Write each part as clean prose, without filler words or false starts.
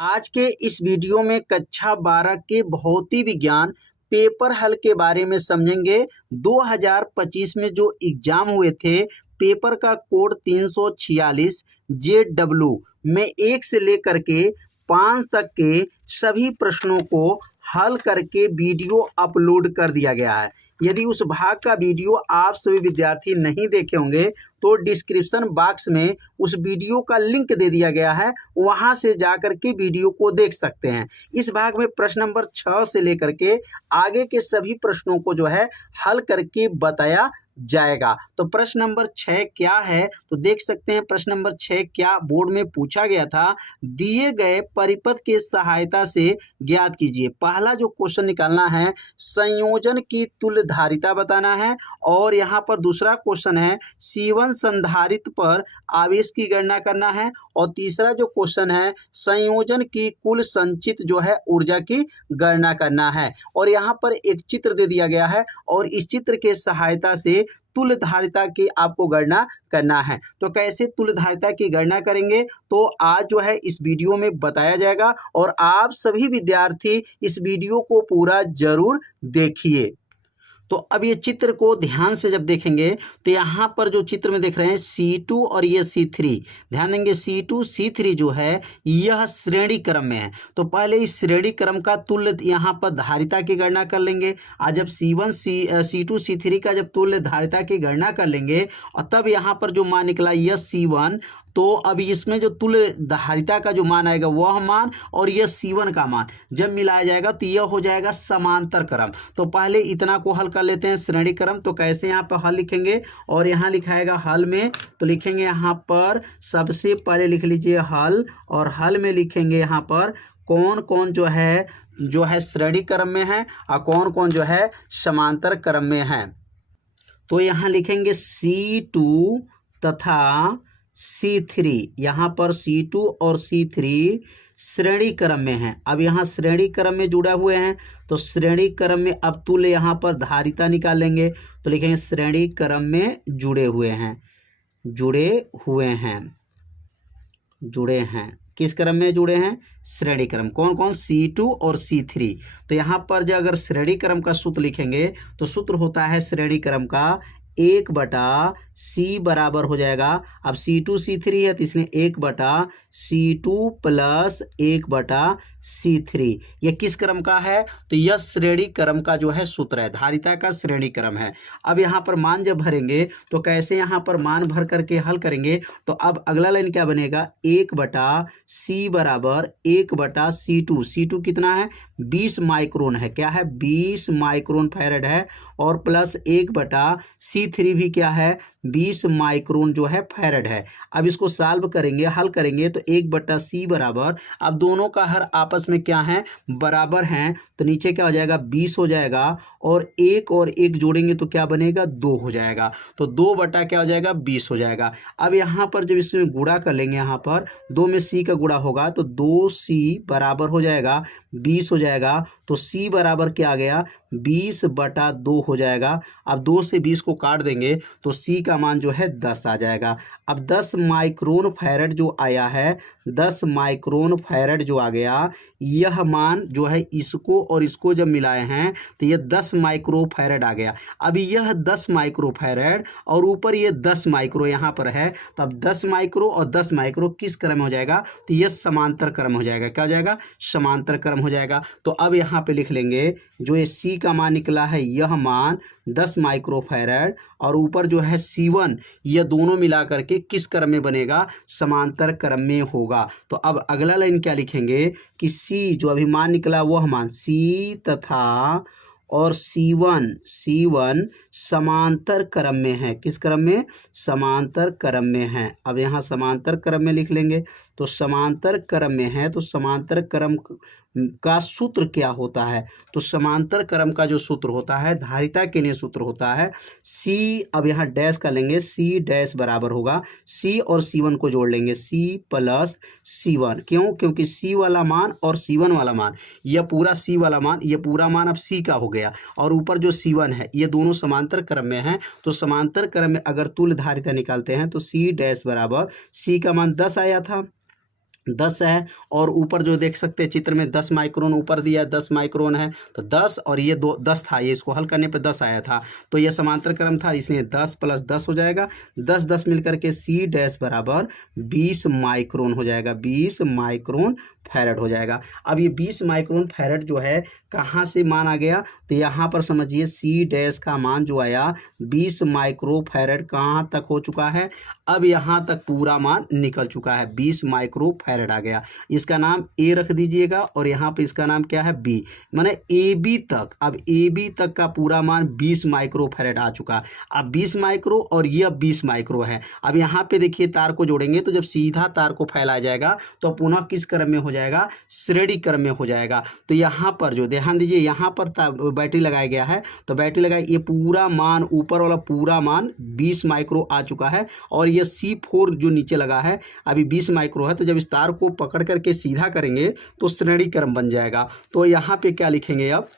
आज के इस वीडियो में कक्षा 12 के भौतिक विज्ञान पेपर हल के बारे में समझेंगे। 2025 में जो एग्जाम हुए थे, पेपर का कोड 346 JW में 1 से लेकर के 5 तक के सभी प्रश्नों को हल करके वीडियो अपलोड कर दिया गया है। यदि उस भाग का वीडियो आप सभी विद्यार्थी नहीं देखे होंगे तो डिस्क्रिप्शन बॉक्स में उस वीडियो का लिंक दे दिया गया है, वहां से जाकर के वीडियो को देख सकते हैं। इस भाग में प्रश्न नंबर 6 से लेकर के आगे के सभी प्रश्नों को जो है हल करके बताया जाएगा। तो प्रश्न नंबर 6 क्या है तो देख सकते हैं। प्रश्न नंबर 6 क्या बोर्ड में पूछा गया था, दिए गए परिपथ के सहायता से ज्ञात कीजिए। पहला जो क्वेश्चन निकालना है, संयोजन की तुल्यधारिता बताना है। और यहाँ पर दूसरा क्वेश्चन है, C1 संधारित्र पर आवेश की गणना करना है। और तीसरा जो क्वेश्चन है, संयोजन की कुल संचित जो है ऊर्जा की गणना करना है। और यहाँ पर एक चित्र दे दिया गया है और इस चित्र के सहायता से तुल्यधारिता की आपको गणना करना है। तो कैसे तुल्यधारिता की गणना करेंगे तो आज जो है इस वीडियो में बताया जाएगा और आप सभी विद्यार्थी इस वीडियो को पूरा जरूर देखिए। तो अब ये चित्र को ध्यान से जब देखेंगे तो यहाँ पर जो चित्र में देख रहे हैं C2 और ये C3, ध्यान देंगे C2 C3 जो है यह श्रेणी क्रम में है। तो पहले इस श्रेणी क्रम का तुल्य यहाँ पर धारिता की गणना कर लेंगे। आज जब C2 C3 का जब तुल्य धारिता की गणना कर लेंगे और तब यहाँ पर जो मान निकला यह C1, तो अब इसमें जो तुल्य धारिता का जो मान आएगा वह मान और यह C1 का मान जब मिलाया जाएगा तो यह हो जाएगा समांतर क्रम। तो पहले इतना को हल कर लेते हैं श्रेणी क्रम। तो कैसे यहाँ पर हल लिखेंगे और यहाँ लिखाएगा हल में, तो लिखेंगे यहाँ पर सबसे पहले लिख लीजिए हल, और हल में लिखेंगे यहाँ पर कौन कौन जो है श्रेणी क्रम में है और कौन कौन जो है समांतर क्रम में है। तो यहाँ लिखेंगे C2 तथा C3, यहाँ पर C2 और C3 श्रेणी क्रम में हैं। अब यहाँ श्रेणी क्रम में जुड़े हुए हैं तो श्रेणी क्रम में अब तुल्य यहाँ पर धारिता निकालेंगे। तो लिखेंगे श्रेणी क्रम में जुड़े हुए हैं। किस क्रम में जुड़े हैं? श्रेणी क्रम। कौन कौन? C2 और C3। तो यहाँ पर जो अगर श्रेणी क्रम का सूत्र लिखेंगे तो सूत्र होता है श्रेणी क्रम का 1/C बराबर हो जाएगा। अब C2 C3 है तो इसलिए 1/C2 प्लस 1/C3। यह किस क्रम का है? तो यह श्रेणी क्रम का जो है सूत्र है, धारिता का श्रेणी क्रम है। अब यहाँ पर मान जब भरेंगे तो कैसे यहाँ पर मान भर करके हल करेंगे, तो अब अगला लाइन क्या बनेगा? 1/C बराबर 1/C2। C2 कितना है? 20 माइक्रोन है। क्या है? 20 माइक्रोन फैराड है। और प्लस 1/C3 भी क्या है? 20 माइक्रोन जो है फैराड है। अब इसको सॉल्व करेंगे, हल करेंगे तो 1/C बराबर, अब दोनों का हर आपस में क्या है? बराबर हैं। तो नीचे क्या हो जाएगा? 20 हो जाएगा और 1 जोड़ेंगे तो क्या बनेगा? 2 हो जाएगा। तो 2 क्या हो जाएगा? 20 हो जाएगा। अब यहाँ पर जब इसमें गुणा कर लेंगे, यहाँ पर 2 में C का गुणा होगा तो 2C बराबर हो जाएगा 20 हो जाएगा। तो C बराबर क्या आ गया? 20/2 हो जाएगा। अब 2 से 20 को काट देंगे तो C का मान जो है 10 आ जाएगा। अब 10 माइक्रोन फैराड जो आया है, 10 माइक्रोन फैराड जो आ गया, यह मान जो है इसको और इसको जब मिलाए हैं तो यह 10 माइक्रो फैराड आ गया। अब यह 10 माइक्रो फैराड और ऊपर ये 10 माइक्रो यहाँ पर है, तो अब 10 माइक्रो और 10 माइक्रो किस क्रम में हो जाएगा? तो यह समांतर क्रम हो जाएगा। क्या हो जाएगा? समांतर क्रम हो जाएगा। तो अब यहाँ पे लिख लेंगे जो ये C का मान निकला है, यह मान 10 माइक्रो फैराड और ऊपर जो है C1, यह दोनों मिला करके किस क्रम में बनेगा? समांतर क्रम में होगा। तो अब अगला लाइन क्या लिखेंगे कि C जो अभी मान निकला वह मान C तथा और C1 समांतर क्रम में है। किस क्रम में? समांतर क्रम में है। अब यहाँ समांतर क्रम में लिख लेंगे। तो समांतर क्रम में है तो समांतर क्रम का सूत्र क्या होता है? तो समांतर क्रम का जो सूत्र होता है, धारिता के लिए सूत्र होता है C, अब यहाँ डैश कर लेंगे, C डैश बराबर होगा C और C1 को जोड़ लेंगे C प्लस C1। क्यों? क्योंकि C वाला मान और C1 वाला मान, यह पूरा C वाला मान, यह पूरा मान अब C का हो गया और ऊपर जो C1 है ये दोनों समांतर क्रम में हैं। तो समांतर क्रम में अगर तुल्य धारिता निकालते हैं तो C डैश बराबर, C का मान 10 आया था, 10 है, और ऊपर जो देख सकते हैं चित्र में 10 माइक्रोन ऊपर दिया है, 10 माइक्रोन है, तो 10 और ये 10 था, ये इसको हल करने पे 10 आया था, तो ये समांतर क्रम था, इसलिए 10 + 10 हो जाएगा, 10 10 मिलकर के C डैश बराबर 20 माइक्रोन हो जाएगा, 20 माइक्रोन फैरड हो जाएगा। अब ये 20 माइक्रोन फैरड जो है कहाँ से मान आ गया, तो यहाँ पर समझिए C डैश का मान जो आया 20 माइक्रो फैरड कहाँ तक हो चुका है, अब यहाँ तक पूरा मान निकल चुका है, 20 माइक्रो फैरड आ गया। इसका नाम A रख दीजिएगा और यहाँ पे इसका नाम क्या है B, माने AB तक। अब AB तक का पूरा मान 20 माइक्रो फैरड आ चुका। अब 20 माइक्रो और ये अब 20 माइक्रो है। अब यहाँ पे देखिए तार को जोड़ेंगे तो जब सीधा तार को फैलाया जाएगा तो पुनः किस क्रम में हो जाएगा, श्रेणी क्रम में हो जाएगा। तो यहाँ पर जो ध्यान दीजिए, यहाँ पर बैटरी लगाया गया है, तो बैटरी लगाई, ये पूरा मान ऊपर वाला पूरा मान 20 माइक्रो आ चुका है, और ये C4 जो नीचे लगा है अभी 20 माइक्रो है। तो जब इस तार को पकड़ करके सीधा करेंगे तो श्रेणी क्रम बन जाएगा। तो यहाँ पे क्या लिखेंगे, अब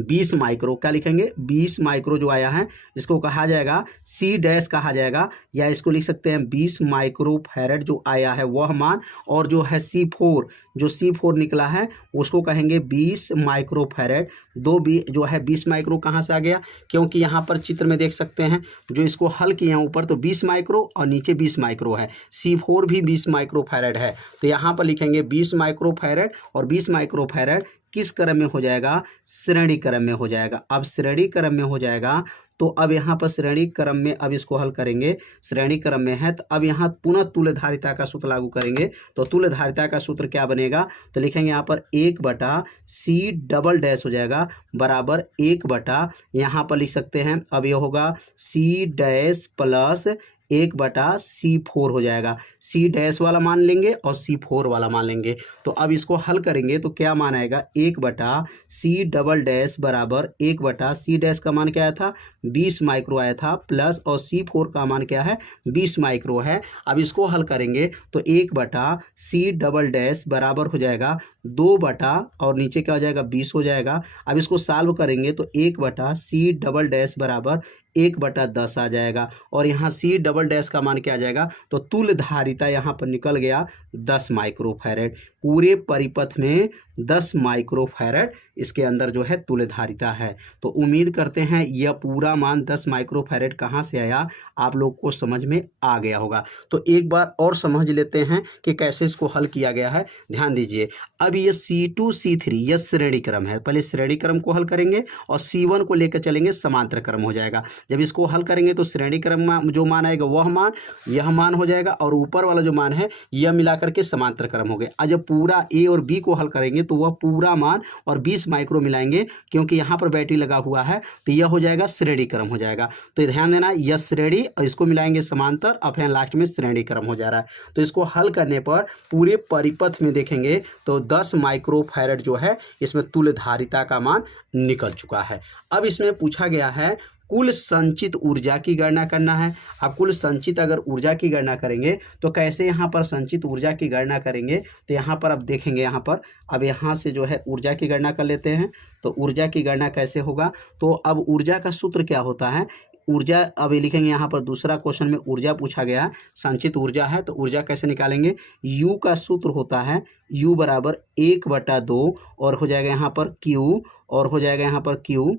20 माइक्रो क्या लिखेंगे, 20 माइक्रो जो आया है इसको कहा जाएगा C डैश कहा जाएगा, या इसको लिख सकते हैं 20 माइक्रो फैरड जो आया है वह मान, और जो है C4 जो C4 निकला है उसको कहेंगे 20 माइक्रो फैरड। जो है 20 माइक्रो कहाँ से आ गया, क्योंकि यहाँ पर चित्र में देख सकते हैं जो इसको हल किए हैं ऊपर तो 20 माइक्रो और नीचे 20 माइक्रो है, C4 भी 20 माइक्रो फैरड है, तो यहाँ पर लिखेंगे 20 माइक्रो फैरड, और 20 माइक्रो फैरड किस क्रम में हो जाएगा, श्रेणी क्रम में हो जाएगा। अब श्रेणी क्रम में हो जाएगा तो अब यहाँ पर श्रेणी क्रम में अब इसको हल करेंगे, श्रेणी क्रम में है, तो अब यहाँ पुनः तुल्यधारिता का सूत्र लागू करेंगे। तो तुल्यधारिता का सूत्र क्या बनेगा, तो लिखेंगे यहाँ पर 1/C डबल डैश हो जाएगा बराबर 1/ यहाँ पर लिख सकते हैं, अब ये होगा C डैश प्लस 1/C4 हो जाएगा। C डैश वाला मान लेंगे और C4 वाला मान लेंगे। तो अब इसको हल करेंगे तो क्या मान आएगा, 1/C डबल डैश बराबर 1/C डैश का मान क्या आया था, 20 माइक्रो आया था, प्लस और C4 का मान क्या है, 20 माइक्रो है। अब इसको हल करेंगे तो 1/C डबल डैश बराबर हो जाएगा 2/ और नीचे क्या हो जाएगा, 20 हो जाएगा। अब इसको सॉल्व करेंगे तो 1/C डबल डैश बराबर 1/10 आ जाएगा, और यहाँ C डबल डैश का मान क्या आ जाएगा, तो तुल्यधारिता यहाँ पर निकल गया 10 माइक्रो फैरड। पूरे परिपथ में 10 माइक्रो फैरड इसके अंदर जो है तुल्यधारिता है। तो उम्मीद करते हैं यह पूरा मान 10 माइक्रो फैरड कहाँ से आया आप लोग को समझ में आ गया होगा। तो एक बार और समझ लेते हैं कि कैसे इसको हल किया गया है। ध्यान दीजिए, अब ये C2 C3 यह श्रेणी क्रम है, पहले श्रेणी क्रम को हल करेंगे और C1 को लेकर चलेंगे, समांतर क्रम हो जाएगा। जब इसको हल करेंगे तो श्रेणी क्रम में जो मान आएगा वह मान यह मान हो जाएगा, और ऊपर वाला जो मान है यह मिलाकर के समांतर क्रम हो गया। और जब पूरा A और B को हल करेंगे तो वह पूरा मान और 20 माइक्रो मिलाएंगे, क्योंकि यहाँ पर बैटरी लगा हुआ है, तो यह हो जाएगा श्रेणी क्रम हो जाएगा। तो ध्यान देना, यह श्रेणी और इसको मिलाएंगे समांतर, और फिर लास्ट में श्रेणी क्रम हो जा रहा है। तो इसको हल करने पर पूरे परिपथ में देखेंगे तो 10 माइक्रो फैरड जो है इसमें तुल्यधारिता का मान निकल चुका है। अब इसमें पूछा गया है कुल संचित ऊर्जा की गणना करना है। अब कुल संचित अगर ऊर्जा की गणना करेंगे तो कैसे यहाँ पर संचित ऊर्जा की गणना करेंगे, तो यहाँ पर अब देखेंगे, यहाँ पर अब यहाँ से जो है ऊर्जा की गणना कर लेते हैं। तो ऊर्जा की गणना कैसे होगा, तो अब ऊर्जा का सूत्र क्या होता है, ऊर्जा अब लिखेंगे, यहाँ पर दूसरा क्वेश्चन में ऊर्जा पूछा गया, संचित ऊर्जा है, तो ऊर्जा कैसे निकालेंगे, U का सूत्र होता है U बराबर 1/2, और हो जाएगा यहाँ पर Q, और हो जाएगा यहाँ पर Q।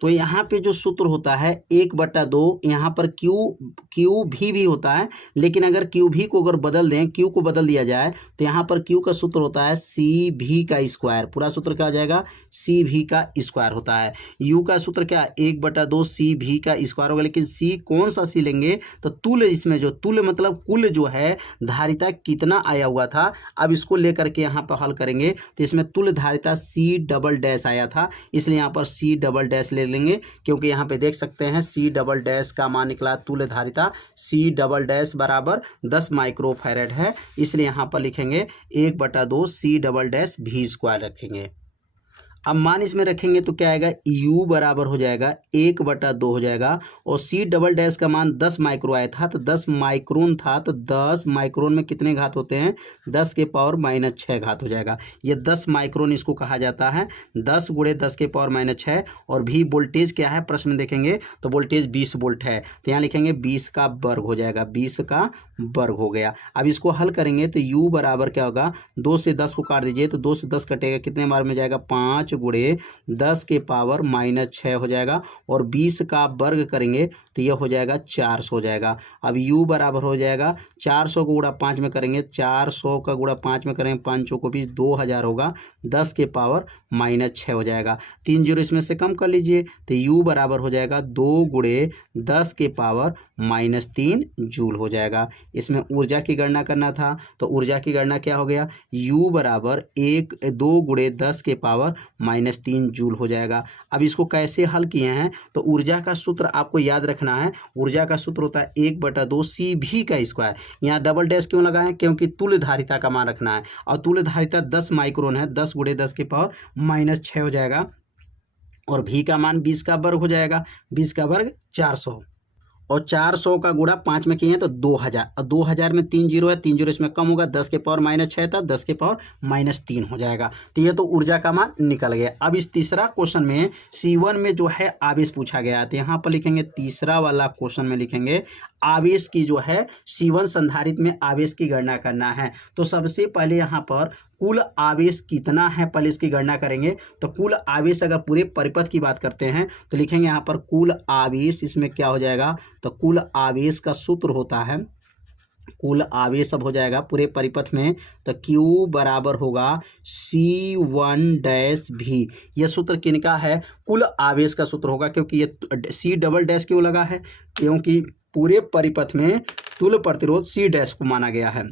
तो यहाँ पे जो सूत्र होता है 1/2, यहाँ पर क्यू भी होता है, लेकिन अगर क्यू भी को अगर बदल दें, क्यू को बदल दिया जाए तो यहाँ पर क्यू का सूत्र होता है CV का स्क्वायर। पूरा सूत्र क्या आ जाएगा, CV का स्क्वायर होता है। यू का सूत्र क्या, 1/2 CV का स्क्वायर होगा, लेकिन C कौन सा C लेंगे, तो तुल्य, इसमें जो तुल्य मतलब कुल जो है धारिता कितना आया हुआ था, अब इसको लेकर के यहाँ पर हल करेंगे तो इसमें तुल्य धारिता C डबल डैश आया था, इसलिए यहाँ पर C डबल डैश ले लेंगे, क्योंकि यहाँ पे देख सकते हैं C डबल डैश का मान निकला तुल्य धारिता C डबल डैश बराबर 10 माइक्रो फैरड है, इसलिए यहाँ पर लिखेंगे 1/2 C double dash V square रखेंगे। अब मान इसमें रखेंगे तो क्या आएगा, U बराबर हो जाएगा 1/2 हो जाएगा, और C डबल डैश का मान 10 माइक्रो आया था, तो 10 माइक्रोन था, तो 10 माइक्रोन में कितने घात होते हैं, 10 के पावर -6 घात हो जाएगा। ये 10 माइक्रोन इसको कहा जाता है, 10 × 10 के पावर -6। और भी वोल्टेज क्या है प्रश्न में देखेंगे तो वोल्टेज 20 वोल्ट है, तो यहाँ लिखेंगे 20 का वर्ग हो जाएगा, 20 का वर्ग हो गया। अब इसको हल करेंगे तो U बराबर क्या होगा, 2 से 10 को काट दीजिए तो 2 से 10 कटेगा, कितने बार में जाएगा, 5 × 10 के पावर -6 हो जाएगा, और 20 का वर्ग करेंगे तो यह हो जाएगा 400 हो जाएगा। अब U बराबर हो जाएगा 400 को गुणा 5 में करेंगे, 400 का गुणा 5 में करेंगे, 5 चौको 20, 2000 होगा, 10 के पावर -6 हो जाएगा। 3 जीरो इसमें से कम कर लीजिए तो U बराबर हो जाएगा 2 × 10 के पावर -3 जूल हो जाएगा। इसमें ऊर्जा की गणना करना था, तो ऊर्जा की गणना क्या हो गया, U बराबर 2 × 10 के पावर -3 जूल हो जाएगा। अब इसको कैसे हल किए हैं, तो ऊर्जा का सूत्र आपको याद रखना है, ऊर्जा का सूत्र होता है 1/2 CV का स्क्वायर। यहाँ डबल डैश क्यों लगाएं, क्योंकि तुल्य धारिता का मान रखना है, और तुल्य धारिता 10 माइक्रोन है, 10 × 10 के पावर -6 हो जाएगा, और V का मान 20 का वर्ग हो जाएगा, 20 का वर्ग 400, और 400 का गुणा 5 में किए हैं तो 2000, और 2000 में 3 जीरो है, 3 जीरो इसमें कम होगा, 10 के पावर -6 था, 10 के पावर -3 हो जाएगा। तो ये तो ऊर्जा का मान निकल गया। अब इस तीसरा क्वेश्चन में C1 में जो है आवेश पूछा गया है, तो यहाँ पर लिखेंगे तीसरा वाला क्वेश्चन में लिखेंगे आवेश की जो है C1 संधारित्र में आवेश की गणना करना है। तो सबसे पहले यहाँ पर कुल आवेश कितना है पहले इसकी गणना करेंगे। तो कुल आवेश अगर पूरे परिपथ की बात करते हैं तो लिखेंगे यहाँ पर कुल आवेश, इसमें क्या हो जाएगा, तो कुल आवेश का सूत्र होता है, कुल आवेश अब हो जाएगा पूरे परिपथ में, तो Q बराबर होगा C1-V। यह सूत्र किनका है, कुल आवेश का सूत्र होगा, क्योंकि ये C डबल डैश क्यों लगा है, क्योंकि पूरे परिपथ में तुल्य प्रतिरोध C' को माना गया है।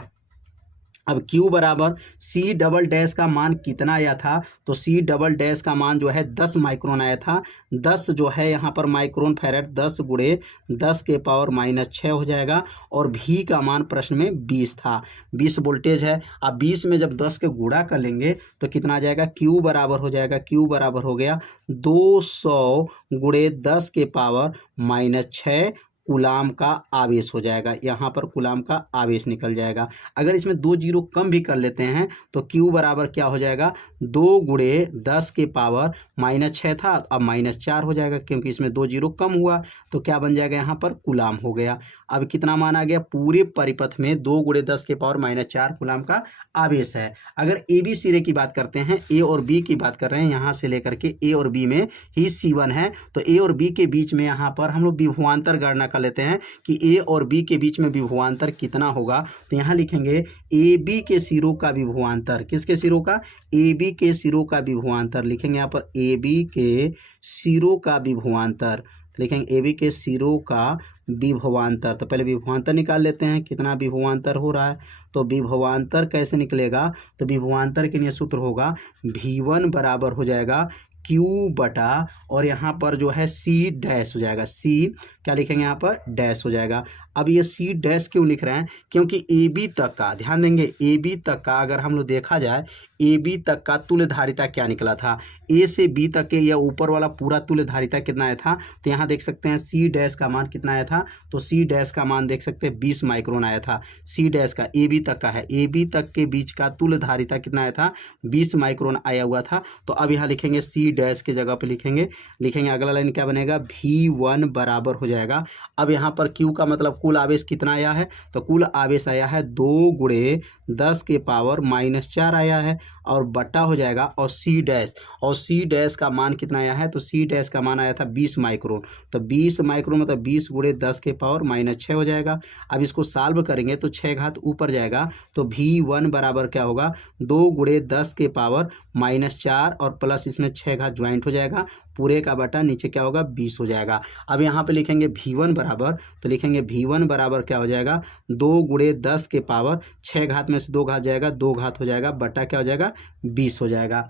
अब Q बराबर C डबल डैश का मान कितना आया था, तो C डबल डैश का मान जो है 10 माइक्रोन आया था, 10 जो है यहाँ पर माइक्रोन फैरेड, 10 × 10 के पावर -6 हो जाएगा, और V का मान प्रश्न में 20 था, 20 वोल्टेज है। अब 20 में जब 10 के गुणा कर लेंगे तो कितना आ जाएगा, Q बराबर हो जाएगा, Q बराबर हो गया 200 × 10 के पावर -6 कूलाम का आवेश हो जाएगा। यहाँ पर कूलाम का आवेश निकल जाएगा। अगर इसमें 2 जीरो कम भी कर लेते हैं तो Q बराबर क्या हो जाएगा, 2 × 10 के पावर -6 था, अब -4 हो जाएगा, क्योंकि इसमें 2 जीरो कम हुआ, तो क्या बन जाएगा, यहाँ पर कूलाम हो गया। अब कितना मान आ गया, पूरे परिपथ में 2 × 10 के पावर -4 कूलाम का आवेश है। अगर AB सिरे की बात करते हैं, A और B की बात कर रहे हैं, यहाँ से लेकर के A और B में ही C1 है, तो A और B के बीच में यहाँ पर हम लोग विभवांतर गणना कर लेते हैं कि A और B के बीच में विभवांतर कितना होगा। तो यहाँ लिखेंगे AB के सिरों का विभवांतर, किसके सिरों का, AB के सिरों का विभवांतर, लिखेंगे यहाँ पर AB के सिरों का विभवांतर, लिखेंगे AB के सिरों का विभवांतर। तो पहले विभवांतर निकाल लेते हैं, कितना विभवांतर हो रहा है, तो विभवांतर कैसे निकलेगा, तो विभवांतर के लिए सूत्र होगा V1 बराबर हो जाएगा Q बटा, और यहाँ पर जो है C' हो जाएगा, C क्या लिखेंगे यहाँ पर डैश हो जाएगा। अब ये C' क्यों लिख रहे हैं, क्योंकि AB तक का, ध्यान देंगे AB तक का अगर हम लोग देखा जाए, AB तक का तुल्य धारिता क्या निकला था, A से B तक के या ऊपर वाला पूरा तुल्य धारिता कितना आया था, तो यहाँ देख सकते हैं C' का मान कितना आया था, तो C' का मान देख सकते हैं 20 माइक्रोन आया था। C' का AB तक का है, AB तक के बीच का तुल्य धारिता कितना आया था, 20 माइक्रोन आया हुआ था। तो अब यहाँ लिखेंगे C' के जगह पे लिखेंगे अगला लाइन क्या बनेगा, V1 बराबर हो जाएगा। अब यहाँ पर Q का मतलब कुल आवेश कितना आया है, तो कुल आवेश आया है 2 × 10 के पावर -4 आया है, और बटा हो जाएगा, और C' का मान कितना आया है, तो C' का मान आया था 20 माइक्रोन, तो 20 माइक्रोन मतलब 20 × 10 के पावर -6 हो जाएगा। अब इसको सॉल्व करेंगे तो 6 घात ऊपर जाएगा, तो V1 बराबर क्या होगा, 2 × 10 के पावर -4 और प्लस इसमें 6 घात ज्वाइंट हो जाएगा, पूरे का बटा नीचे क्या होगा 20 हो जाएगा। अब यहाँ पे लिखेंगे V1 बराबर, तो लिखेंगे V1 बराबर क्या हो जाएगा, 2 × 10 के पावर 6 घात में से 2 घात जाएगा, 2 घात हो जाएगा, बटा क्या हो जाएगा 20 हो जाएगा।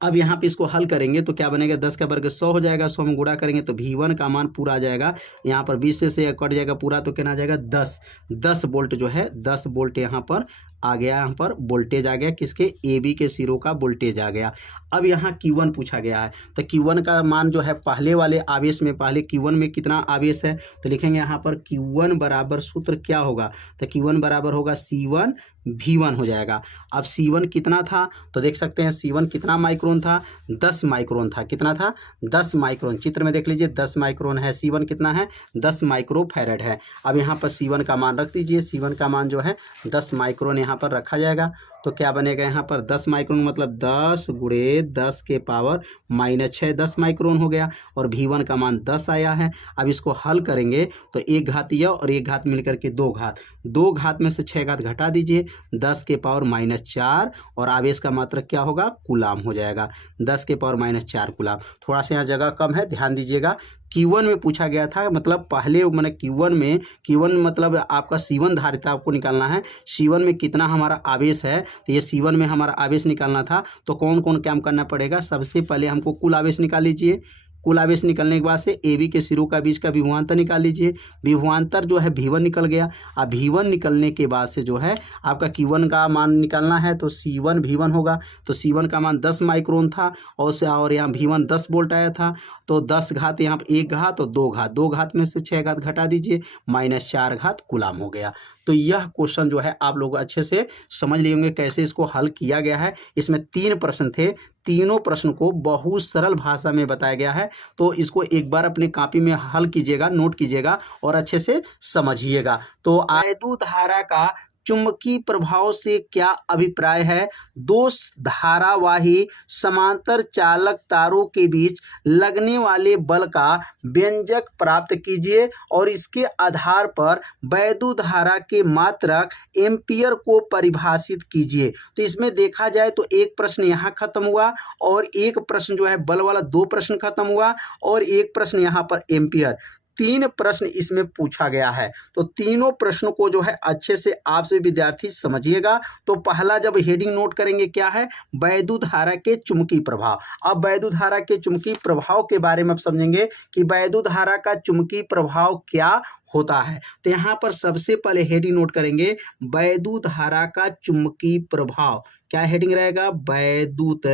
अब यहाँ पे इसको हल करेंगे तो क्या बनेगा, 10 का वर्ग 100 हो जाएगा, 100 में गुणा करेंगे तो V1 का मान पूरा आ जाएगा, यहाँ पर 20 से कट जाएगा पूरा, तो कितना आ जाएगा 10 वोल्ट जो है 10 वोल्ट यहाँ पर आ गया, यहाँ पर वोल्टेज आ गया, किसके AB के सिरों का वोल्टेज आ गया। अब यहाँ Q1 पूछा गया है, तो Q1 का मान जो है पहले वाले आवेश में, पहले Q1 में कितना आवेश है, तो लिखेंगे यहाँ पर Q1 बराबर सूत्र क्या होगा, तो Q1 बराबर होगा C1 V1 हो जाएगा। अब C1 कितना था, तो देख सकते हैं C1 कितना माइक्रोन था, 10 माइक्रोन था। कितना था, 10 माइक्रोन। चित्र में देख लीजिए 10 माइक्रोन है। C1 कितना है, 10 माइक्रो फैरेड है। अब यहाँ पर C1 का मान रख दीजिए। C1 का मान जो है 10 माइक्रोन यहाँ पर रखा जाएगा। तो क्या बनेगा यहाँ पर 10 माइक्रोन मतलब 10 गुणे 10 के पावर -6 10 माइक्रोन हो गया, और V1 का मान 10 आया है। अब इसको हल करेंगे तो एक घात यह और एक घात मिलकर के दो घात, दो घात में से 6 घात घटा दीजिए, 10 के पावर -4, और आवेश का मात्रक क्या होगा, कूलाम हो जाएगा। 10 के पावर -4 कूलाम। थोड़ा सा यहाँ जगह कम है, ध्यान दीजिएगा। Q1 में पूछा गया था, मतलब पहले मैंने Q1 मतलब आपका C1 धारिता आपको निकालना है। C1 में कितना हमारा आवेश है, तो ये C1 में हमारा आवेश निकालना था। तो कौन कौन काम करना पड़ेगा, सबसे पहले हमको कुल आवेश निकाल लीजिए। कुल आवेश निकलने के बाद से AB के सिरों का बीच का विभवांतर निकाल लीजिए। विभवांतर जो है V1 निकल गया। अब V1 निकलने के बाद से जो है आपका Q1 का मान निकालना है, तो C1 V1 होगा। तो C1 का मान 10 माइक्रोन था, और यहाँ V1 10 वोल्ट आया था। तो 10 घात यहाँ पर एक घात और दो घात, दो घात में से 6 घात घटा दीजिए, -4 घात कूलाम हो गया। तो यह क्वेश्चन जो है आप लोग अच्छे से समझ लिए होंगे कैसे इसको हल किया गया है। इसमें 3 प्रश्न थे, तीनों प्रश्न को बहुत सरल भाषा में बताया गया है। तो इसको एक बार अपने कॉपी में हल कीजिएगा, नोट कीजिएगा और अच्छे से समझिएगा। तो वैद्युत धारा का चुंबकीय प्रभाव से क्या अभिप्राय है। दो धारावाही समांतर चालक तारों के बीच लगने वाले बल का व्यंजक प्राप्त कीजिए और इसके आधार पर वैद्युत धारा के मात्रक एम्पियर को परिभाषित कीजिए। तो इसमें देखा जाए तो एक प्रश्न यहाँ खत्म हुआ, और एक प्रश्न जो है बल वाला, दो प्रश्न खत्म हुआ, और एक प्रश्न यहाँ पर एम्पियर। 3 प्रश्न इसमें पूछा गया है। तो तीनों प्रश्नों को जो है अच्छे से आपसे विद्यार्थी समझिएगा। तो पहला जब हेडिंग नोट करेंगे क्या है, वैद्युत धारा के चुंबकीय प्रभाव। अब वैद्युत धारा के चुंबकीय प्रभाव के बारे में आप समझेंगे कि वैद्युत धारा का चुंबकीय प्रभाव क्या होता है। तो यहाँ पर सबसे पहले हेडिंग नोट करेंगे, वैद्युत धारा का चुंबकीय प्रभाव। क्या हेडिंग रहेगा, वैद्युत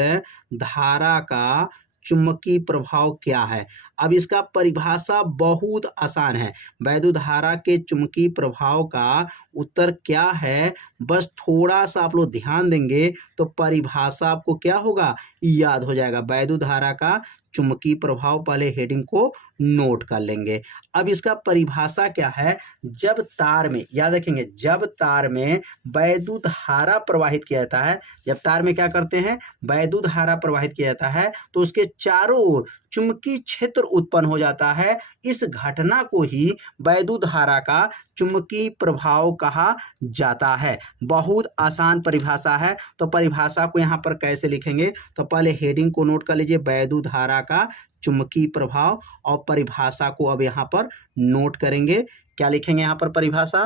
धारा का चुंबकीय प्रभाव क्या है। अब इसका परिभाषा बहुत आसान है। वैद्युत धारा के चुंबकीय प्रभाव का उत्तर क्या है, बस थोड़ा सा आप लोग ध्यान देंगे तो परिभाषा आपको क्या होगा, याद हो जाएगा। वैद्युत धारा का चुंबकीय प्रभाव, पहले हेडिंग को नोट कर लेंगे। अब इसका परिभाषा क्या है, जब तार में, याद रखेंगे, जब तार में वैद्युत धारा प्रवाहित किया जाता है, जब तार में क्या करते हैं, वैद्युत धारा प्रवाहित किया जाता है, तो उसके चारों ओर चुंबकीय क्षेत्र उत्पन्न हो जाता है। इस घटना को ही वैद्युत धारा का चुंबकीय प्रभाव कहा जाता है। बहुत आसान परिभाषा है। तो परिभाषा को यहाँ पर कैसे लिखेंगे, तो पहले हेडिंग को नोट कर लीजिए, वैद्युत धारा का चुंबकीय प्रभाव, और परिभाषा को अब यहाँ पर नोट करेंगे। क्या लिखेंगे यहाँ पर परिभाषा,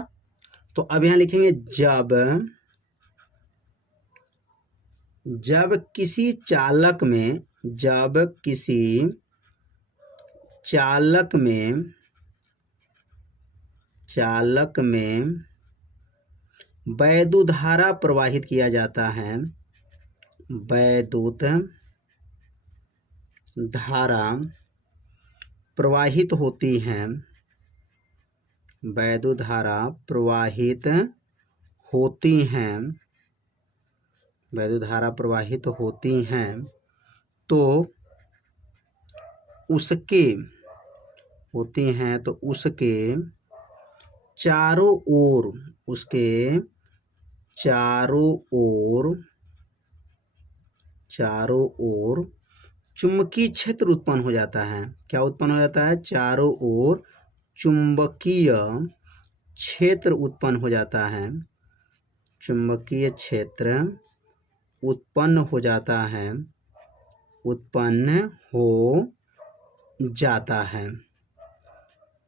तो अब यहाँ लिखेंगे, जब किसी चालक में वैद्युत धारा प्रवाहित किया जाता है, वैद्युत धारा प्रवाहित होती है, वैद्युत धारा प्रवाहित होती हैं, वैद्युत धारा प्रवाहित होती हैं, तो उसके होती हैं तो उसके चारों ओर, उसके चारों ओर चुंबकीय क्षेत्र उत्पन्न हो जाता है। क्या उत्पन्न हो जाता है, चारों ओर चुंबकीय क्षेत्र उत्पन्न हो जाता है, चुंबकीय क्षेत्र उत्पन्न हो जाता है, उत्पन्न हो जाता है,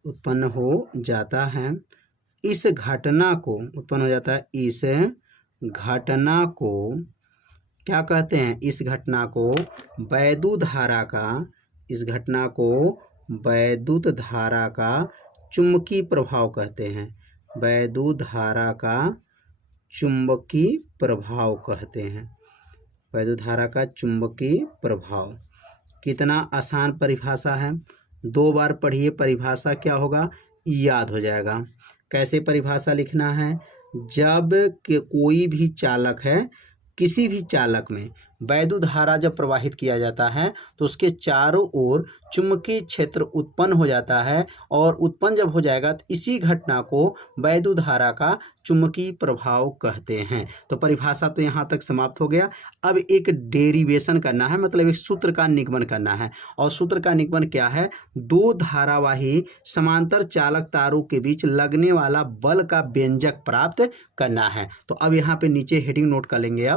उत्पन्न हो जाता है। इस घटना को, उत्पन्न हो जाता है, इस घटना को क्या कहते हैं, इस घटना को वैद्युत धारा का, इस घटना को वैद्युत धारा का चुंबकीय प्रभाव कहते हैं, वैद्युत धारा का चुंबकीय प्रभाव कहते हैं, वैद्युत धारा का चुंबकीय प्रभाव। कितना आसान परिभाषा है, 2 बार पढ़िए, परिभाषा क्या होगा याद हो जाएगा। कैसे परिभाषा लिखना है, जब कि कोई भी चालक है, किसी भी चालक में वैद्युत धारा जब प्रवाहित किया जाता है तो उसके चारों ओर चुंबकीय क्षेत्र उत्पन्न हो जाता है, और उत्पन्न जब हो जाएगा तो इसी घटना को वैद्युत धारा का चुंबकीय प्रभाव कहते हैं। तो परिभाषा तो यहाँ तक समाप्त हो गया। अब एक डेरिवेशन करना है, मतलब एक सूत्र का निगमन करना है। और सूत्र का निगमन क्या है, 2 धारावाही समांतर चालक तारों के बीच लगने वाला बल का व्यंजक प्राप्त करना है। तो अब यहाँ पे नीचे हेडिंग नोट कर लेंगे।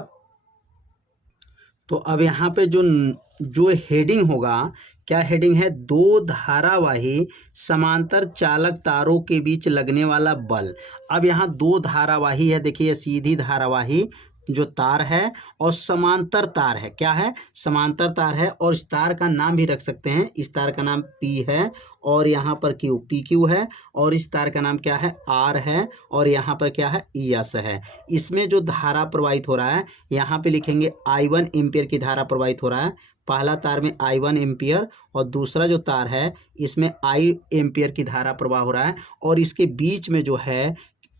अब यहाँ पे जो हेडिंग होगा, क्या हेडिंग है, 2 धारावाही समांतर चालक तारों के बीच लगने वाला बल। अब यहाँ 2 धारावाही है, देखिए सीधी धारावाही जो तार है और समांतर तार है, क्या है, समांतर तार है। और इस तार का नाम भी रख सकते हैं, इस तार का नाम P है और यहाँ पर Q, PQ है, और इस तार का नाम क्या है, R है, और यहाँ पर क्या है, ES है। इसमें जो धारा प्रवाहित हो रहा है, यहाँ पे लिखेंगे I1 एम्पियर की धारा प्रवाहित हो रहा है। पहला तार में I1 एम्पियर और दूसरा जो तार है इसमें I एम्पियर की धारा प्रवाह हो रहा है। और इसके बीच में जो है,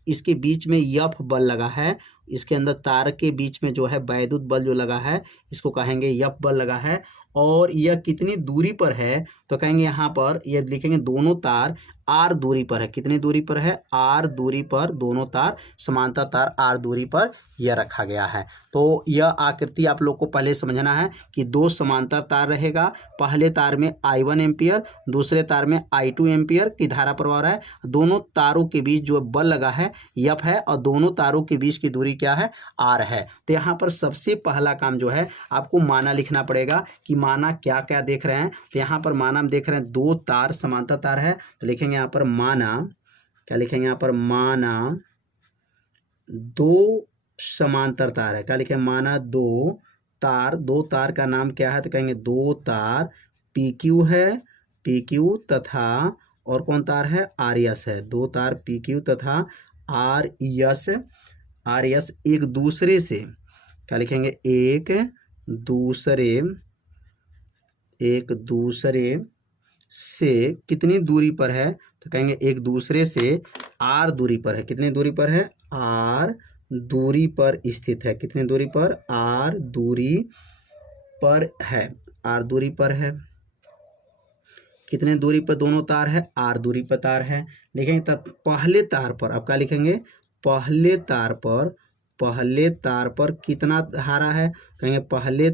इसके बीच में F बल लगा है, इसके अंदर तार के बीच में जो है वैद्युत बल जो लगा है इसको कहेंगे F बल लगा है। और यह कितनी दूरी पर है, तो कहेंगे यहाँ पर यह लिखेंगे दोनों तार R दूरी पर है। कितनी दूरी पर है, R दूरी पर, दोनों तार समांतर तार R दूरी पर यह रखा गया है। तो यह आकृति आप लोग को पहले समझना है कि 2 समांतर तार रहेगा, पहले तार में I1 एम्पियर, दूसरे तार में I2 एम्पियर की धारा प्रवाह रहा है। दोनों तारों के बीच जो बल लगा है F है, और दोनों तारों के बीच की दूरी क्या है, R है। तो यहाँ पर सबसे पहला काम जो है आपको माना लिखना पड़ेगा कि माना क्या क्या देख रहे हैं। तो यहाँ पर माना हम देख रहे हैं 2 तार समांतर तार है, तो लिखेंगे यहाँ पर माना, क्या लिखेंगे यहाँ पर, माना 2 समांतर तार है। क्या लिखेंगे, माना 2 तार, 2 तार का नाम क्या है, तो कहेंगे 2 तार PQ है, PQ तथा और कौन तार है, RS है। 2 तार PQ तथा RS एक दूसरे से, क्या लिखेंगे, एक दूसरे से कितनी दूरी पर है, तो कहेंगे एक दूसरे से R दूरी पर है। कितनी दूरी पर है, R दूरी पर स्थित है। कितनी दूरी पर, R दूरी पर है, R दूरी पर है। कितने दूरी पर दोनों तार है, R दूरी पर तार है। लिखेंगे तब पहले तार पर, अब क्या लिखेंगे, पहले तार पर कितना धारा है, कहेंगे पहले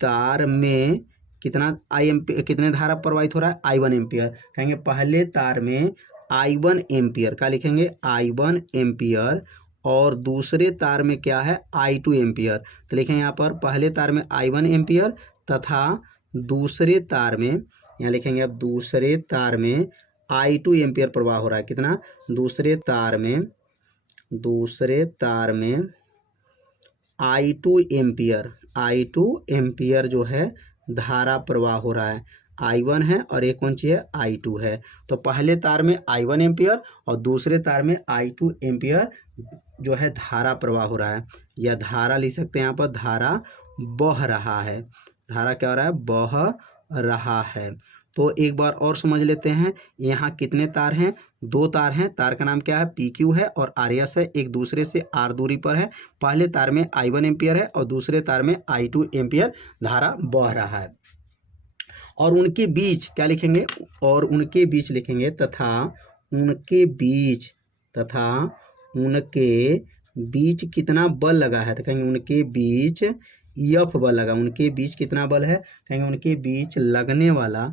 तार में कितना कितने धारा प्रवाहित हो रहा है, I1 एम्पियर। कहेंगे पहले तार में I1 एम्पियर, क्या लिखेंगे, I1 एम्पियर, और दूसरे तार में क्या है, I2 एम्पियर। तो लिखेंगे यहाँ पर पहले तार में I1 एम्पियर तथा दूसरे तार में, यहाँ लिखेंगे अब दूसरे तार में I2 एम्पियर प्रवाह हो रहा है। कितना, दूसरे तार में I2 एम्पियर जो है धारा प्रवाह हो रहा है। I1 है और एक कौन सी है, I2 है। तो पहले तार में I1 एम्पियर और दूसरे तार में I2 एम्पियर जो है धारा प्रवाह हो रहा है। यह धारा लिख सकते हैं यहाँ पर, धारा बह रहा है। धारा क्या हो रहा है, बह रहा है। तो एक बार और समझ लेते हैं, यहाँ कितने तार हैं, 2 तार हैं। तार का नाम क्या है, PQ है और RS है, एक दूसरे से R दूरी पर है। पहले तार में I1 एम्पियर है और दूसरे तार में I2 एम्पियर धारा बह रहा है। और उनके बीच क्या लिखेंगे, और उनके बीच लिखेंगे तथा उनके बीच कितना बल लगा है, तो कहेंगे उनके बीच F बल लगा। उनके बीच कितना बल है, कहेंगे उनके बीच लगने वाला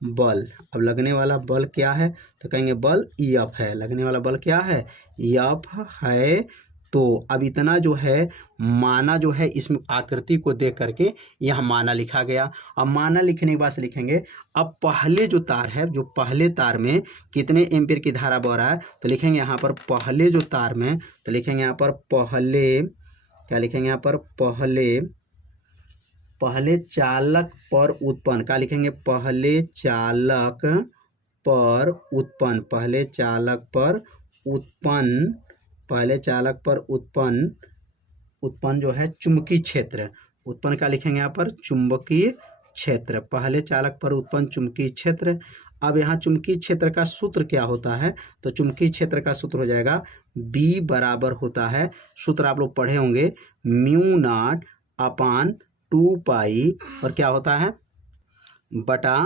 बल। अब लगने वाला बल क्या है, तो कहेंगे बल F है। लगने वाला बल क्या है, F है। तो अब इतना जो है माना जो है, इसमें आकृति को देख करके यह माना लिखा गया। अब माना लिखने के बाद से लिखेंगे अब पहले जो तार है, जो पहले तार में कितने एम्पीयर की धारा बह रहा है, तो लिखेंगे यहाँ पर पहले जो तार में, तो लिखेंगे यहाँ पर पहले, क्या लिखेंगे यहाँ पर, पहले चालक पर उत्पन्न, क्या लिखेंगे, पहले चालक पर उत्पन्न, पहले चालक पर उत्पन्न जो है चुंबकीय क्षेत्र, उत्पन्न क्या लिखेंगे यहाँ पर, चुंबकीय क्षेत्र, पहले चालक पर उत्पन्न चुंबकीय क्षेत्र। अब यहाँ चुंबकीय क्षेत्र का सूत्र क्या होता है, तो चुंबकीय क्षेत्र का सूत्र हो जाएगा B बराबर होता है, सूत्र आप लोग पढ़े होंगे, म्यू नॉट अपान 2 पाई और क्या होता है बटा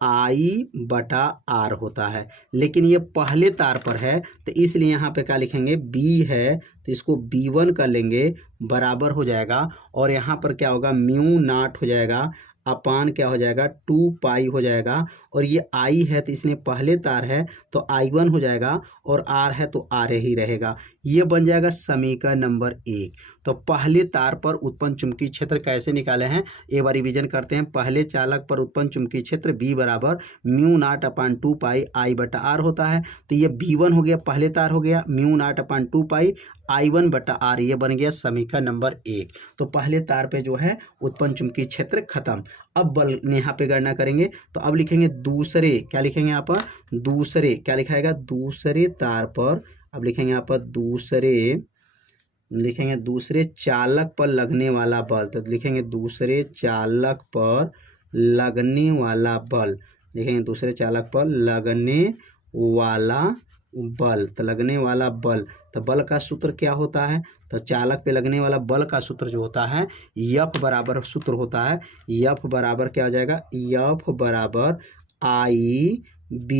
I बटा R होता है। लेकिन ये पहले तार पर है तो इसलिए यहाँ पे क्या लिखेंगे, B है तो इसको B1 कर लेंगे, बराबर हो जाएगा और यहाँ पर क्या होगा, म्यू नॉट हो जाएगा अपान क्या हो जाएगा 2 पाई हो जाएगा, और ये I है तो इसलिए पहले तार है तो I1 हो जाएगा और R है तो R ही रहेगा। ये बन जाएगा समीकरण नंबर 1। तो पहले तार पर उत्पन्न चुंबकीय क्षेत्र कैसे निकाले हैं, एक बार रिवीजन करते हैं। पहले चालक पर उत्पन्न चुंबकीय क्षेत्र B बराबर mu naught upon 2 pi I बटा R होता है। तो ये B1 हो गया, पहले तार हो गया, म्यू नॉट अपान 2 पाई I1 बटा R, ये बन गया समीकरण नंबर 1। तो पहले तार पे जो है उत्पन्न चुंबकीय क्षेत्र खत्म। अब बल यहाँ पे गणना करेंगे तो अब लिखेंगे दूसरे, क्या लिखेंगे यहाँ पर, दूसरे, क्या लिखाएगा, दूसरे तार पर, अब लिखेंगे यहाँ पर दूसरे चालक पर लगने वाला बल, तो लिखेंगे दूसरे चालक पर लगने वाला बल, लिखेंगे दूसरे चालक पर लगने वाला बल, तो लगने वाला बल, तो बल का सूत्र क्या होता है, तो चालक पे लगने वाला बल का सूत्र जो होता है F बराबर सूत्र होता है, F बराबर क्या हो जाएगा, F बराबर I B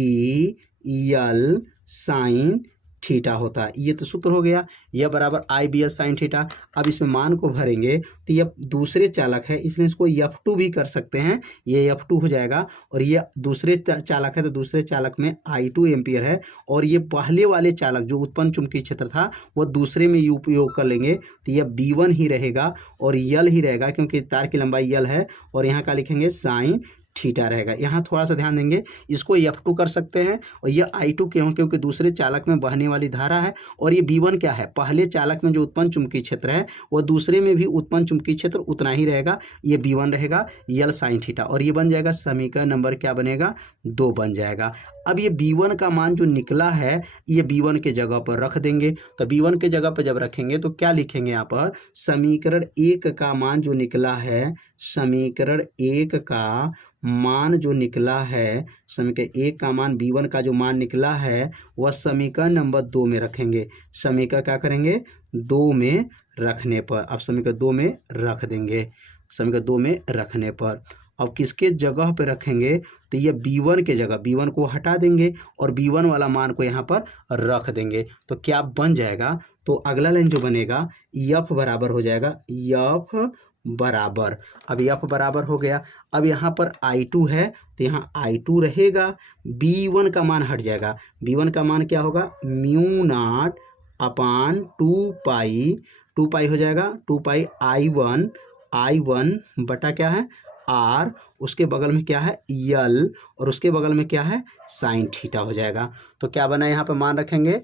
L sine theta होता है। ये तो सूत्र हो गया, यह बराबर आई बी एस साइन थीटा। अब इसमें मान को भरेंगे तो यह दूसरे चालक है इसलिए इसको F2 भी कर सकते हैं, ये F2 हो जाएगा, और ये दूसरे चालक है तो दूसरे चालक में I2 एम्पियर है, और ये पहले वाले चालक जो उत्पन्न चुंबकीय क्षेत्र था वो दूसरे में उपयोग कर लेंगे तो यह B1 ही रहेगा और L ही रहेगा क्योंकि तार की लंबाई L है, और यहाँ का लिखेंगे साइन थीटा रहेगा। यहाँ थोड़ा सा ध्यान देंगे, इसको F2 कर सकते हैं और ये I2 क्यों, क्योंकि दूसरे चालक में बहने वाली धारा है, और ये B1 क्या है, पहले चालक में जो उत्पन्न चुंबकीय क्षेत्र है वो दूसरे में भी उत्पन्न चुंबकीय क्षेत्र उतना ही रहेगा, ये B1 रहेगा, L साइन थीटा, और ये बन जाएगा समीकरण नंबर क्या बनेगा, 2 बन जाएगा। अब ये B1 का मान जो निकला है ये B1 के जगह पर रख देंगे, तो B1 के जगह पर जब रखेंगे तो क्या लिखेंगे यहाँ पर, समीकरण 1 का मान जो निकला है, समीकरण 1 का मान जो निकला है, समीकरण 1 का मान B1 का जो मान निकला है वह समीकरण नंबर 2 में रखेंगे। समीकरण क्या करेंगे, 2 में रखने पर, अब समीकरण 2 में रख देंगे, समीकरण 2 में रखने पर अब किसके जगह पे रखेंगे, तो ये B1 के जगह, B1 को हटा देंगे और B1 वाला मान को यहाँ पर रख देंगे, तो क्या बन जाएगा, तो अगला लाइन जो बनेगा F बराबर हो जाएगा, F बराबर, अब F बराबर हो गया। अब यहाँ पर I2 है तो यहाँ I2 रहेगा, B1 का मान हट जाएगा, B1 का मान क्या होगा, म्यू नॉट अपान 2 पाई हो जाएगा, 2 पाई I1 बटा क्या है R, उसके बगल में क्या है L, और उसके बगल में क्या है साइन थीटा हो जाएगा। तो क्या बना, यहाँ पे मान रखेंगे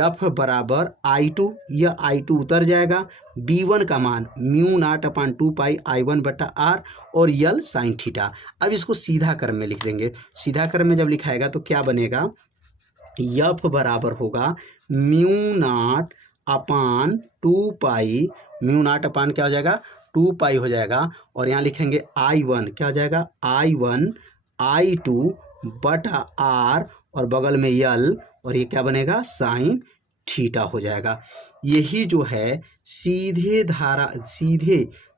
F बराबर I2, यह I2 उतर जाएगा, B1 का मान म्यू नॉट अपान 2 पाई I1 बटा R और L साइन थीटा। अब इसको सीधा क्रम में लिख देंगे, सीधा क्रम में जब लिखाएगा तो क्या बनेगा, F बराबर होगा म्यू नॉट अपान 2 पाई, म्यू नॉट अपान क्या हो जाएगा 2 पाई हो जाएगा, और यहाँ लिखेंगे I1 क्या हो जाएगा, I1 I2 बटा R और बगल में L, और ये क्या बनेगा साइन थीटा हो जाएगा। यही जो है सीधे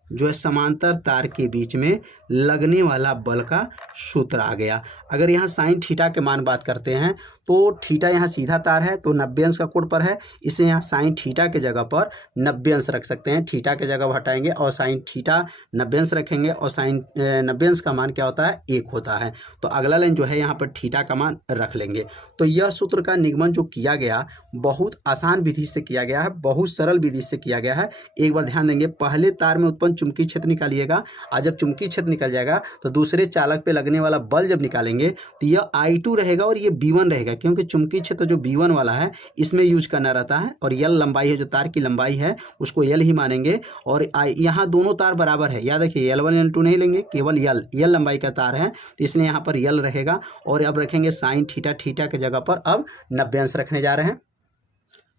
जो है समांतर तार के बीच में लगने वाला बल का सूत्र आ गया। अगर यहाँ साइन थीटा के मान बात करते हैं तो थीटा यहाँ सीधा तार है तो 90 अंश का कोण पर है, इसलिए यहाँ साइन थीटा के जगह पर 90 अंश रख सकते हैं, थीटा के जगह हटाएंगे और साइन थीटा 90 अंश रखेंगे, और साइन 90 अंश का मान क्या होता है 1 होता है। तो अगला लाइन जो है यहाँ पर थीटा का मान रख लेंगे। तो यह सूत्र का निगमन जो किया गया बहुत आसान विधि से किया गया है, बहुत सरल विधि से किया गया है। एक बार ध्यान देंगे, पहले तार में उत्पन्न चुंबकीय क्षेत्र निकालिएगा, और जब चुंबकीय क्षेत्र निकल जाएगा तो दूसरे चालक पे लगने वाला बल जब निकालेंगे तो यह I2 रहेगा और ये B1 रहेगा, क्योंकि चुंबकीय क्षेत्र जो B1 वाला है इसमें यूज करना रहता है, और L लंबाई है जो तार की लंबाई है उसको L ही मानेंगे, और यहाँ दोनों तार बराबर है, याद रखिए L1 L2 नहीं लेंगे, केवल L लंबाई का तार है तो इसलिए यहाँ पर L रहेगा। और अब रखेंगे साइन थीटा, थीटा के जगह पर अब 90 अंश रखने जा रहे हैं।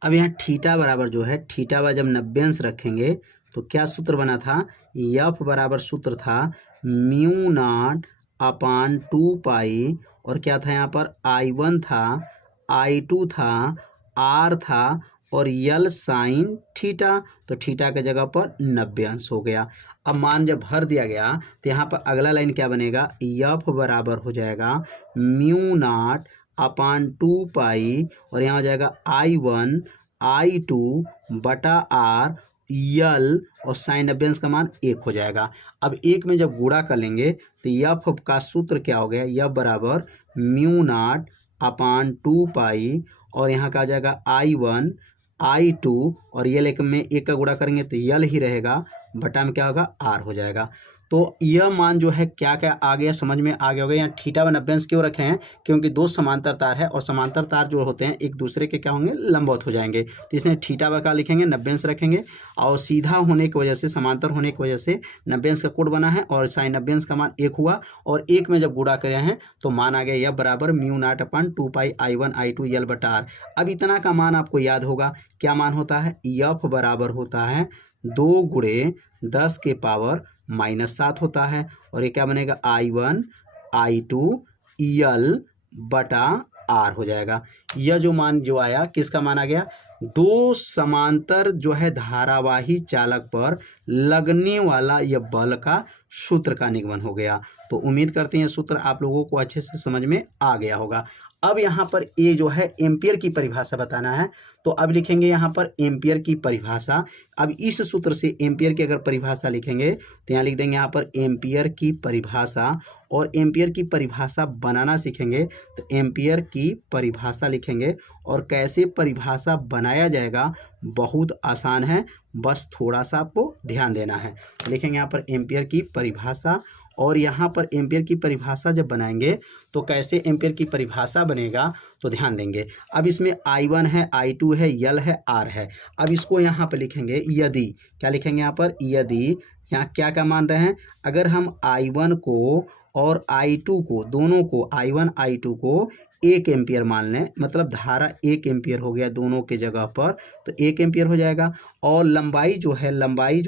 अब यहाँ थीटा बराबर जो है, थीटा बराबर जब 90 अंश रखेंगे तो क्या सूत्र बना था, एफ बराबर सूत्र था म्यू नॉट अपान 2 पाई, और क्या था यहाँ पर I1 था, I2 था, R था और यल साइन थीटा, तो थीटा के जगह पर 90 अंश हो गया। अब मान जब भर दिया गया तो यहाँ पर अगला लाइन क्या बनेगा, एफ बराबर हो जाएगा म्यू नॉट अपान 2 पाई, और यहाँ हो जाएगा I1 I2 बटा R यल, और साइन 90 अंश का मान 1 हो जाएगा। अब 1 में जब गुणा कर लेंगे तो एफ का सूत्र क्या हो गया, एफ बराबर म्यू नॉट अपान 2 पाई, और यहाँ का आ जाएगा I1 I2, और यल एक में 1 का गुणा करेंगे तो यल ही रहेगा, बटा में क्या होगा, R हो जाएगा। तो यह मान जो है क्या क्या आ गया, समझ में आ गया होगा। यहाँ थीटा व 90 अंश क्यों रखे हैं, क्योंकि दो समांतर तार है और समांतर तार जो होते हैं एक दूसरे के क्या होंगे, लंबवत हो जाएंगे। तो इसमें थीटा व का लिखेंगे, 90 अंश रखेंगे, और सीधा होने की वजह से, समांतर होने की वजह से 90 अंश का कोड बना है, और साइन 90 अंश का मान 1 हुआ, और 1 में जब गुणा करे हैं तो मान आ गया यह बराबर म्यू नॉट अपन 2 पाई I1 I2 यल बटा R। अब इतना का मान आपको याद होगा, क्या मान होता है, एफ बराबर होता है 2 गुणे 10 के पावर -7 होता है, और ये क्या बनेगा, I1 I2 यल बटा R हो जाएगा। यह जो मान जो आया, किसका मान आ गया, दो समांतर जो है धारावाही चालक पर लगने वाला यह बल का सूत्र का निगमन हो गया। तो उम्मीद करते हैं सूत्र आप लोगों को अच्छे से समझ में आ गया होगा। अब यहाँ पर ये जो है एम्पियर की परिभाषा बताना है, तो अब लिखेंगे यहाँ पर एम्पियर की परिभाषा। अब इस सूत्र से एम्पियर की अगर परिभाषा लिखेंगे तो यहाँ लिख देंगे यहाँ पर एम्पियर की परिभाषा, और एम्पियर की परिभाषा बनाना सीखेंगे तो एम्पियर की परिभाषा लिखेंगे, और कैसे परिभाषा बनाया जाएगा बहुत आसान है, बस थोड़ा सा आपको ध्यान देना है। लिखेंगे यहाँ पर एम्पियर की परिभाषा, और यहाँ पर एम्पियर की परिभाषा जब बनाएंगे तो कैसे एम्पियर की परिभाषा बनेगा तो ध्यान देंगे। अब इसमें I1 है, I2 है, यल है, R है। अब इसको यहाँ पर लिखेंगे यदि, क्या लिखेंगे यहाँ पर, यदि यहाँ क्या क्या मान रहे हैं, अगर हम I1 को और I2 को, दोनों को I1 I2 को 1 एम्पियर मान लें, मतलब धारा 1 एम्पियर हो गया दोनों के जगह पर, तो 1 एम्पियर हो जाएगा। और लंबाई जो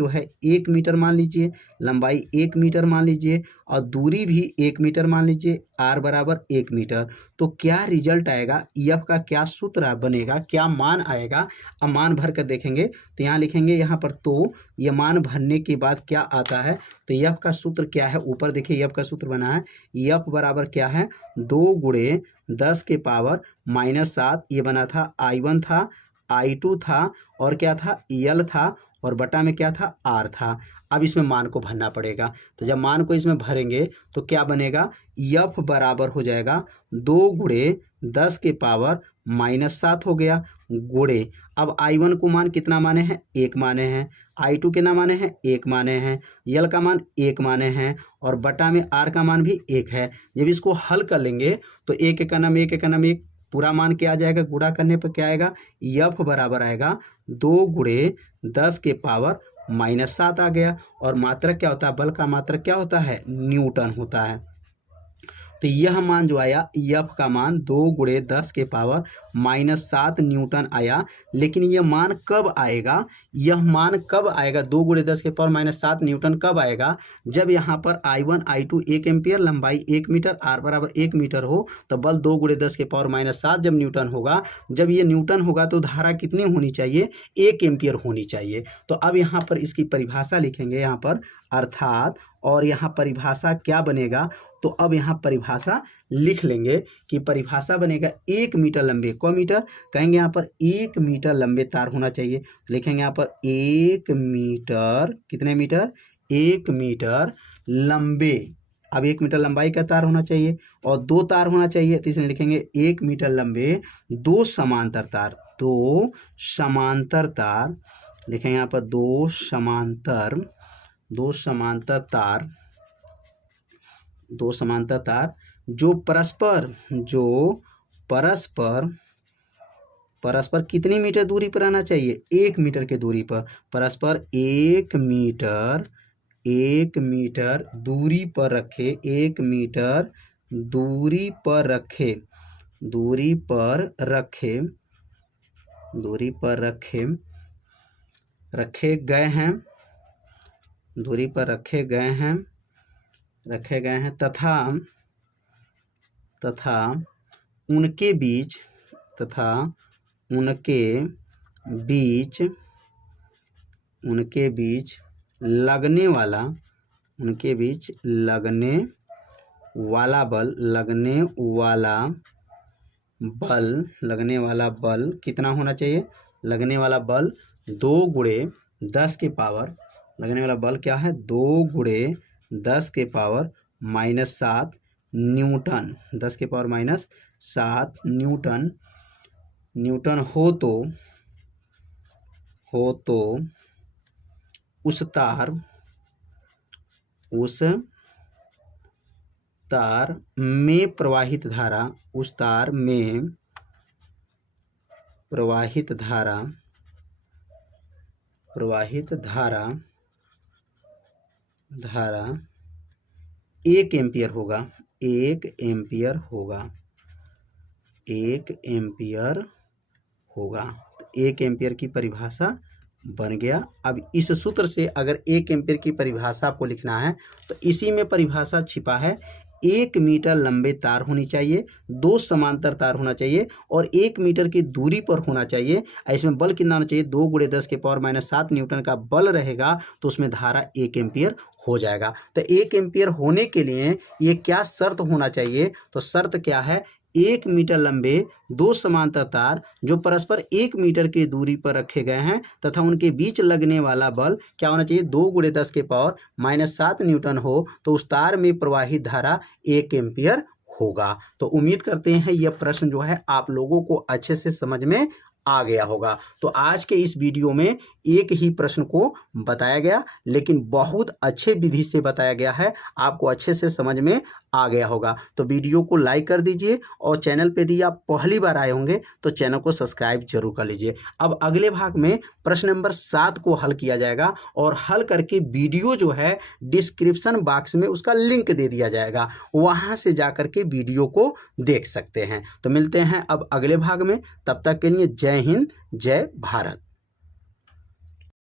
है 1 मीटर मान लीजिए, लंबाई 1 मीटर मान लीजिए, और दूरी भी 1 मीटर मान लीजिए, R बराबर 1 मीटर। तो क्या रिजल्ट आएगा, EF का क्या सूत्र बनेगा, क्या मान आएगा, अब मान भर कर देखेंगे तो यहाँ लिखेंगे यहाँ पर, तो ये मान भरने के बाद क्या आता है, तो EF का सूत्र क्या है, ऊपर देखिए EF का सूत्र बना है, EF बराबर क्या है, 2 गुणे 10 के पावर -7, ये बना था I1 था, I2 था, और क्या था, यल था, और बटा में क्या था, R था। अब इसमें मान को भरना पड़ेगा, तो जब मान को इसमें भरेंगे तो क्या बनेगा, एफ बराबर हो जाएगा 2 गुणे 10 के पावर -7 हो गया, गुणे, अब I1 को मान कितना माने हैं, 1 माने हैं, I2 के ना माने हैं, 1 माने हैं, यल का मान 1 माने हैं, और बटा में R का मान भी 1 है। जब इसको हल कर लेंगे तो 1 एक नाम 1 एक नाम 1, पूरा मान क्या आ जाएगा, गुणा करने पर क्या आएगा, एफ बराबर आएगा 2 गुणे 10 के पावर -7 आ गया। और मात्रक क्या होता है, बल का मात्रक क्या होता है, न्यूटन होता है। तो यह मान जो आया, एफ का मान 2 गुणे 10 के पावर -7 न्यूटन आया। लेकिन यह मान कब आएगा, यह मान कब आएगा, 2 गुणे 10 के पावर -7 न्यूटन कब आएगा, जब यहाँ पर I1 I2 1 एम्पियर, लंबाई 1 मीटर, R बराबर 1 मीटर हो, तो बल 2 गुणे 10 के पावर -7 जब न्यूटन होगा। जब ये न्यूटन होगा तो धारा कितनी होनी चाहिए, 1 एम्पियर होनी चाहिए। तो अब यहाँ पर इसकी परिभाषा लिखेंगे यहाँ पर, अर्थात, और यहाँ परिभाषा क्या बनेगा, तो अब यहाँ परिभाषा लिख लेंगे कि परिभाषा बनेगा 1 मीटर लंबे, को मीटर कहेंगे यहाँ पर, 1 मीटर लंबे तार होना चाहिए। लिखेंगे यहाँ पर 1 मीटर, कितने मीटर, 1 मीटर लंबे। अब 1 मीटर लंबाई का तार होना चाहिए और 2 तार होना चाहिए, तो इसमें लिखेंगे 1 मीटर लंबे 2 समांतर तार, 2 समांतर तार। लिखेंगे यहाँ पर 2 समांतर तार, 2 समांतर तार जो परस्पर कितनी मीटर दूरी पर आना चाहिए, 1 मीटर के दूरी पर, परस्पर 1 मीटर दूरी पर रखे, 1 मीटर दूरी पर रखे दूरी पर रखे गए हैं, दूरी पर रखे गए हैं तथा उनके बीच लगने वाला बल कितना होना चाहिए? लगने वाला बल 2 गुणे 10 के पावर, लगने वाला बल क्या है? 2 गुणे 10 के पावर माइनस 7 न्यूटन, 10 के पावर माइनस 7 न्यूटन हो तो उस तार में प्रवाहित धारा 1 एम्पियर होगा, 1 एम्पियर होगा। तो 1 एम्पियर की परिभाषा बन गया। अब इस सूत्र से अगर 1 एम्पियर की परिभाषा आपको लिखना है तो इसी में परिभाषा छिपा है। 1 मीटर लंबे तार होनी चाहिए, 2 समांतर तार होना चाहिए और 1 मीटर की दूरी पर होना चाहिए। इसमें बल कितना होना चाहिए? 2 गुणे 10 के पावर माइनस 7 न्यूटन का बल रहेगा तो उसमें धारा 1 एम्पियर हो जाएगा। तो 1 एम्पियर होने के लिए ये क्या शर्त होना चाहिए? तो शर्त क्या है? 1 मीटर लंबे 2 समांतर तार जो परस्पर 1 मीटर की दूरी पर रखे गए हैं तथा उनके बीच लगने वाला बल क्या होना चाहिए? 2 गुणे 10 के पावर माइनस 7 न्यूटन हो तो उस तार में प्रवाहित धारा 1 एम्पियर होगा। तो उम्मीद करते हैं यह प्रश्न जो है आप लोगों को अच्छे से समझ में आ गया होगा। तो आज के इस वीडियो में एक ही प्रश्न को बताया गया, लेकिन बहुत अच्छे विधि से बताया गया है, आपको अच्छे से समझ में आ गया होगा। तो वीडियो को लाइक कर दीजिए और चैनल पे यदि आप पहली बार आए होंगे तो चैनल को सब्सक्राइब जरूर कर लीजिए। अब अगले भाग में प्रश्न नंबर 7 को हल किया जाएगा और हल करके वीडियो जो है डिस्क्रिप्शन बॉक्स में उसका लिंक दे दिया जाएगा, वहां से जाकर के वीडियो को देख सकते हैं। तो मिलते हैं अब अगले भाग में, तब तक के लिए जय हिंद, जय भारत।